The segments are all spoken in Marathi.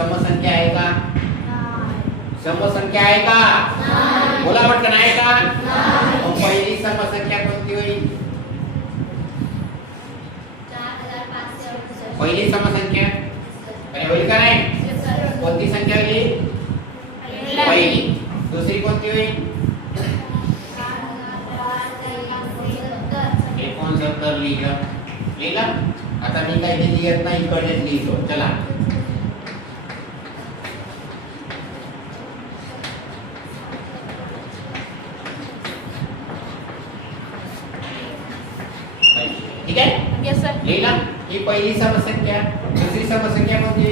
समसंख्या आहे का? समसंख्या आहे का? बोला पटकन, आहे का? मग पहिली समसंख्या कोणती होईल? पहिली समसंख्या आणि होईल का नाही? कोणती संख्या होईल? पहिली. दुसरी कोणती होईल? 69 लिहिलं. आता मी काही लिहित नाही, इकडेच लिहितो. चला, ठीक आहे? Yes sir. लिहिला. ही पहिली समसंख्या. दुसरी समसंख्या कोणती?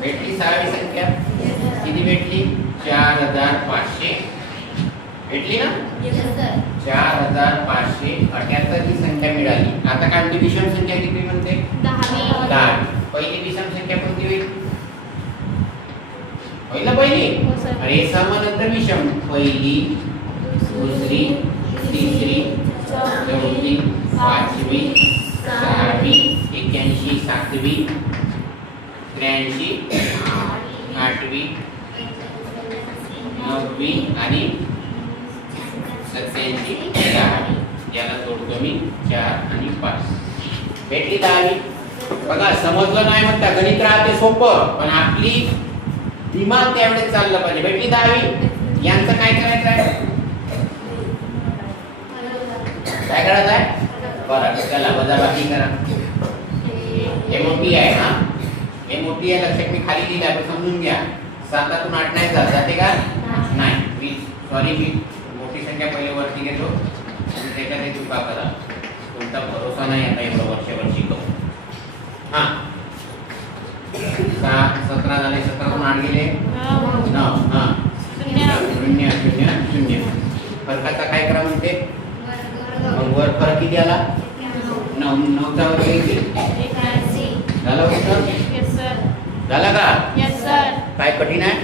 भेटली सहावी संख्या. किती भेटली? 4500 भेटली ना? 4578 ही संख्या मिळाली. आता काय म्हणते? विषम संख्या किती म्हणते? 10. पहिली विषम संख्या कोणती होईल? होईल ना पहिली? अरे समानंतर विषम. पहिली, दुसरी, तिसरी, चौथी, पाचवी, सहावी, 81, 7वी, 83, 8वी, 9वी आणि 87, 10वी. याला जोडतो मी 4 आणि 5. भेटली 10वी. बघा, समजलं नाही म्हणता, गणित राहते सोपं, पण आपली दिमाग त्यावेळेस चाललं पाहिजे. भेटली 10वी. यांचं काय करायचं आहे? काय करायचं आहे? बरं, चला वजाबाकी करा. हे मोठी आहे. हा, हे मोठी आहे. लक्षात मी खाली लिहिलं आहे, समजून घ्या. 7तून 8 नाही जाते का? नाही. प्लीज सॉरी, मी मोठी संख्या पहिले वरती घेतो आणि त्याच्यात चुका करा. तुमचा भरोसा नाही आता एवढं वर्षभर शिकव. हा, 17 झाले. 17तून 8 गेले 9. हा, 0 0 0. फरकाचा काय करा म्हणते? मग वर फरक किती आला? 9चा वर्ग किती? झालं उत्तर? Yes sir. झाला का? Yes sir. काय कठीण आहे?